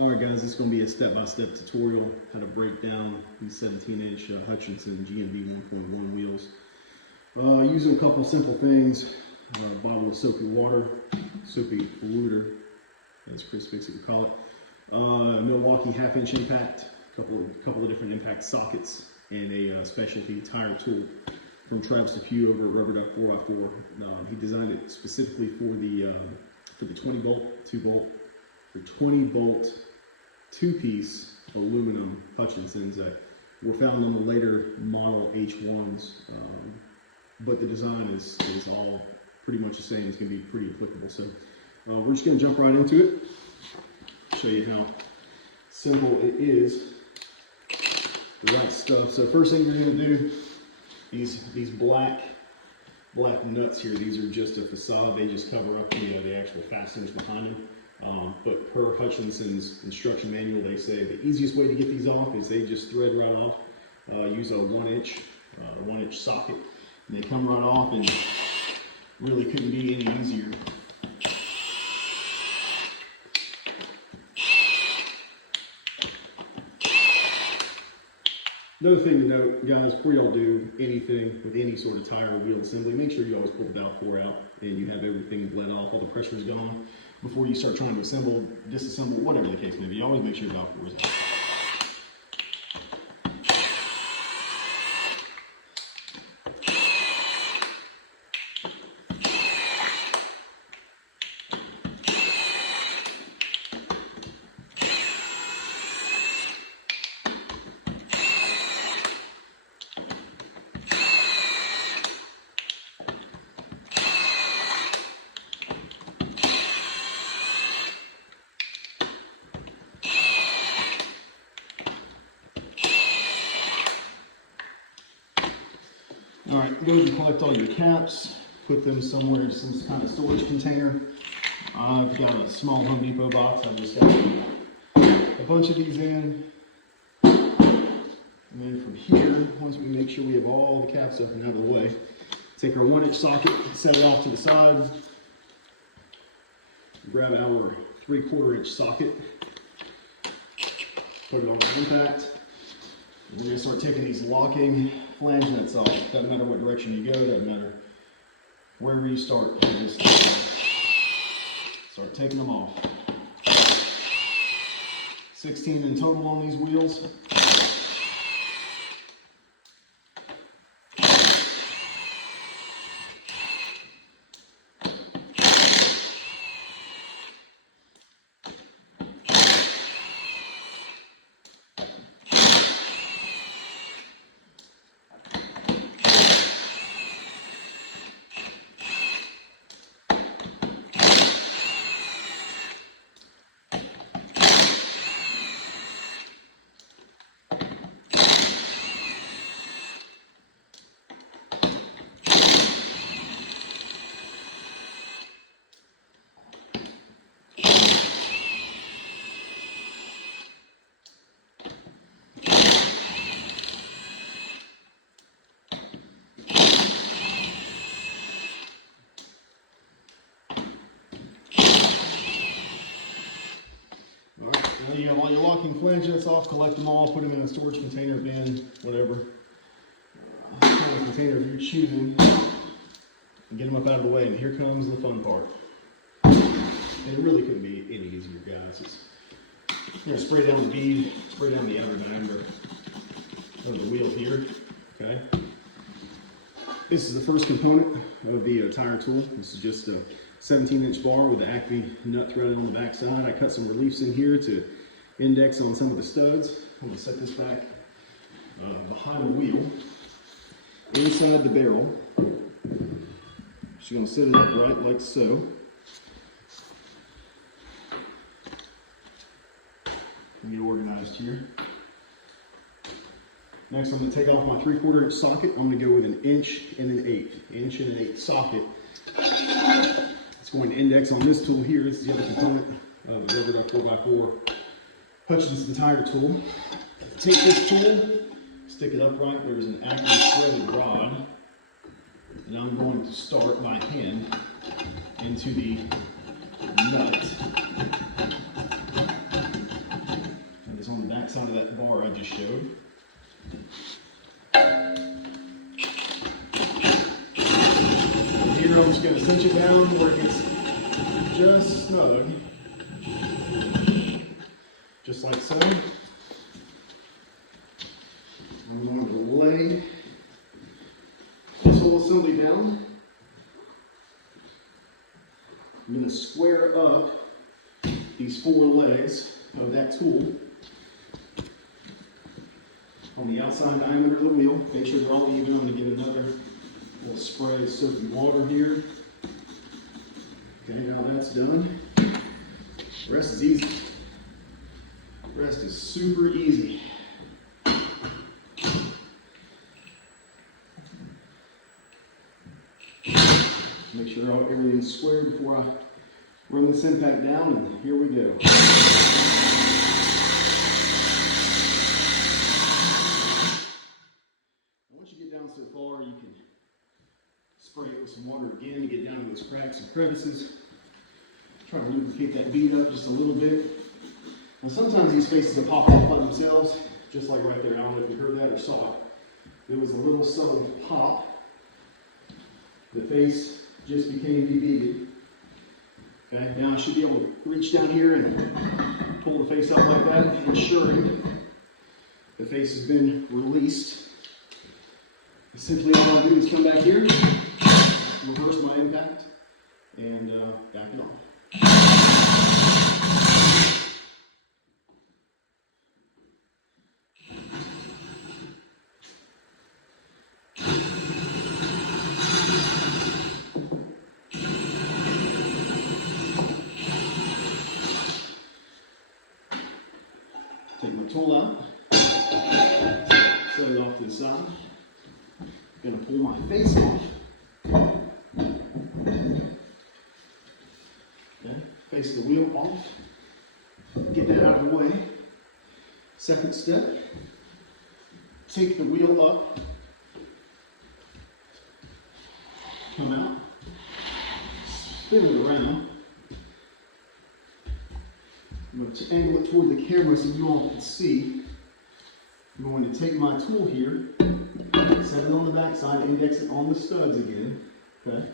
Alright guys, this is going to be a step-by-step tutorial how to break down these 17-inch Hutchinson GMV 1.1 wheels. Using a couple simple things, a bottle of soapy water, soapy polluter, as Chris Fixit would call it, Milwaukee half-inch impact, a couple of different impact sockets, and a specialty tire tool from Travis Depew over at Rubber Duck 4x4. He designed it specifically for the 20-volt, 2-volt, for 20-volt, 2-piece aluminum Hutchinsons that were found on the later model H1s, but the design is all pretty much the same. It's going to be pretty applicable. So we're just going to jump right into it, show you how simple it is, the right stuff. So first thing we're going to do, these black nuts here, these are just a facade. They just cover up the actual fasteners behind them. But per Hutchinson's instruction manual, they say the easiest way to get these off is they just thread right off. Use a 1-inch socket, and they come right off, and really couldn't be any easier. Another thing to note, guys, before y'all do anything with any sort of tire or wheel assembly, make sure you always pull the valve core out and you have everything bled off, all the pressure's gone. Before you start trying to assemble, disassemble, whatever the case may be, always make sure your valve core is out. Alright, go and collect all your caps, put them somewhere in some kind of storage container. I've got a small Home Depot box. I've just got a bunch of these in. And then from here, once we make sure we have all the caps up and out of the way, take our 1-inch socket, set it off to the side, grab our 3/4-inch socket, put it on the impact. We're going to start taking these locking flange nuts off. Doesn't matter what direction you go, doesn't matter wherever you start. You just start taking them off. 16 in total on these wheels. Now you have all your locking flange nuts off, collect them all, put them in a storage container, bin, whatever kind of container you're choosing, and get them up out of the way. And here comes the fun part. And it really couldn't be any easier, guys. You're going to spray down the bead, spray down the outer diameter of the wheel here. Okay. This is the first component of the tire tool. This is just a 17-inch bar with the acme nut threaded on the back side. I cut some reliefs in here to index on some of the studs. I'm going to set this back behind the wheel, inside the barrel. Just going to set it upright like so. And get organized here. Next, I'm going to take off my 3/4-inch socket. I'm going to go with an 1 inch and an 1/8 and an 1/8 socket. It's going to index on this tool here. This is the other component of the Rubber Duck 4x4 Hutchinson tire tool. Take this tool, stick it upright. There's an acme threaded rod, and I'm going to start my hand into the nut. side of that bar I just showed. And here I'm just going to cinch it down where it gets just snug, just like so. I'm going to lay this whole assembly down. I'm going to square up these 4 legs of that tool on the outside diameter of the wheel. Make sure they're all even. I'm going to give another little spray of soapy water here. Okay, now that's done. The rest is easy. The rest is super easy. Make sure everything's square before I run this impact down, and here we go. Once you get down so far, you can spray it with some water again to get down to those cracks and crevices. Try to lubricate that bead up just a little bit. Now sometimes these faces will pop off by themselves, just like right there. I don't know if you heard that or saw it. There was a little subtle pop. The face just became debeaded. Okay, now I should be able to reach down here and pull the face up like that, ensuring the face has been released. Simply all I do is come back here, reverse my impact, and back it off. Take my tool out, set it off to the side. I'm going to pull my face off. Okay, face the wheel off. Get that out of the way. Second step, take the wheel up, come out, spin it around. I'm going to angle it toward the camera so you all can see. I'm going to take my tool here, set it on the back side, index it on the studs again. Okay.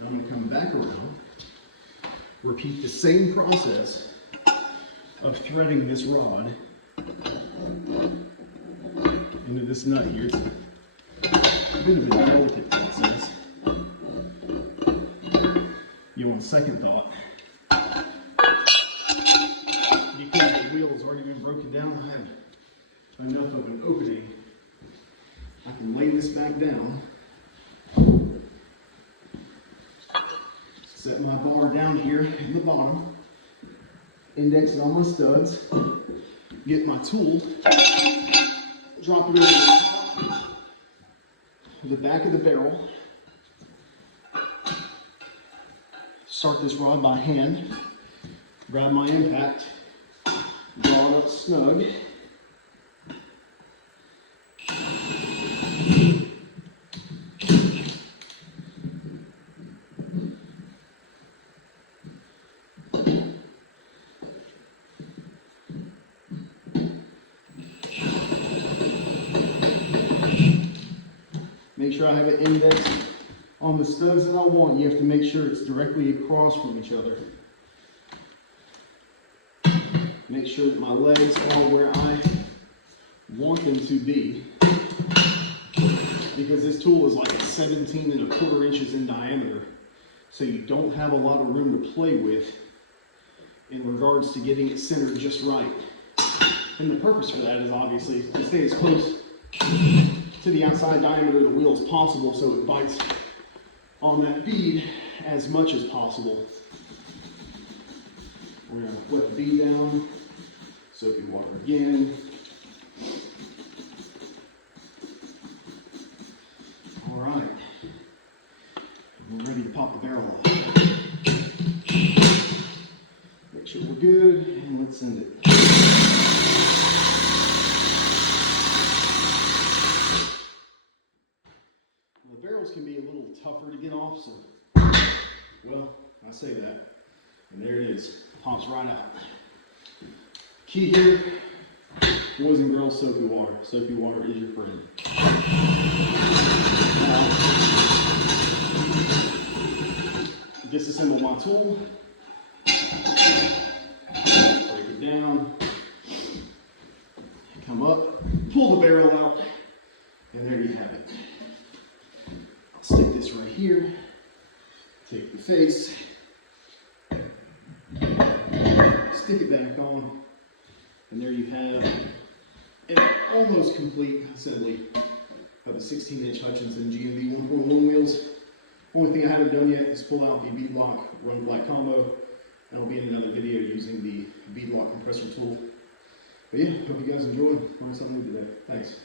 I'm going to come back around, repeat the same process of threading this rod into this nut here. It's a bit of a delicate process. You on second thought, because the wheel has already been broken down, I have enough of an opening. I can lay this back down, set my bar down here at the bottom, index it on my studs, get my tool, drop it over the top of the back of the barrel. Start this rod by hand, grab my impact, draw it up snug. Make sure I have it indexed on the studs that I want. You have to make sure it's directly across from each other. Make sure that my legs are where I want them to be. Because this tool is like 17¼ inches in diameter. So you don't have a lot of room to play with in regards to getting it centered just right. And the purpose for that is obviously to stay as close to the outside diameter of the wheel as possible so it bites on that bead as much as possible. We're going to wet the bead down, soapy water again. All right, we're ready to pop the barrel off. Make sure we're good, and let's send it. The barrels can be a little tougher to get off, so, well, I say that. And there it is. Pops right out. Key here, boys and girls, soapy water. Soapy water is your friend. Now, disassemble my tool. Break it down. Come up, pull the barrel out, and there you have it. I'll stick this right here. Take the face. Stick it back on, and there you have an almost complete assembly of the 16-inch Hutchinson GMV 1.1 wheels. Only thing I haven't done yet is pull out the bead lock run black combo, and I'll be in another video using the bead lock compressor tool. But yeah, hope you guys enjoyed. Learned something new today. Thanks.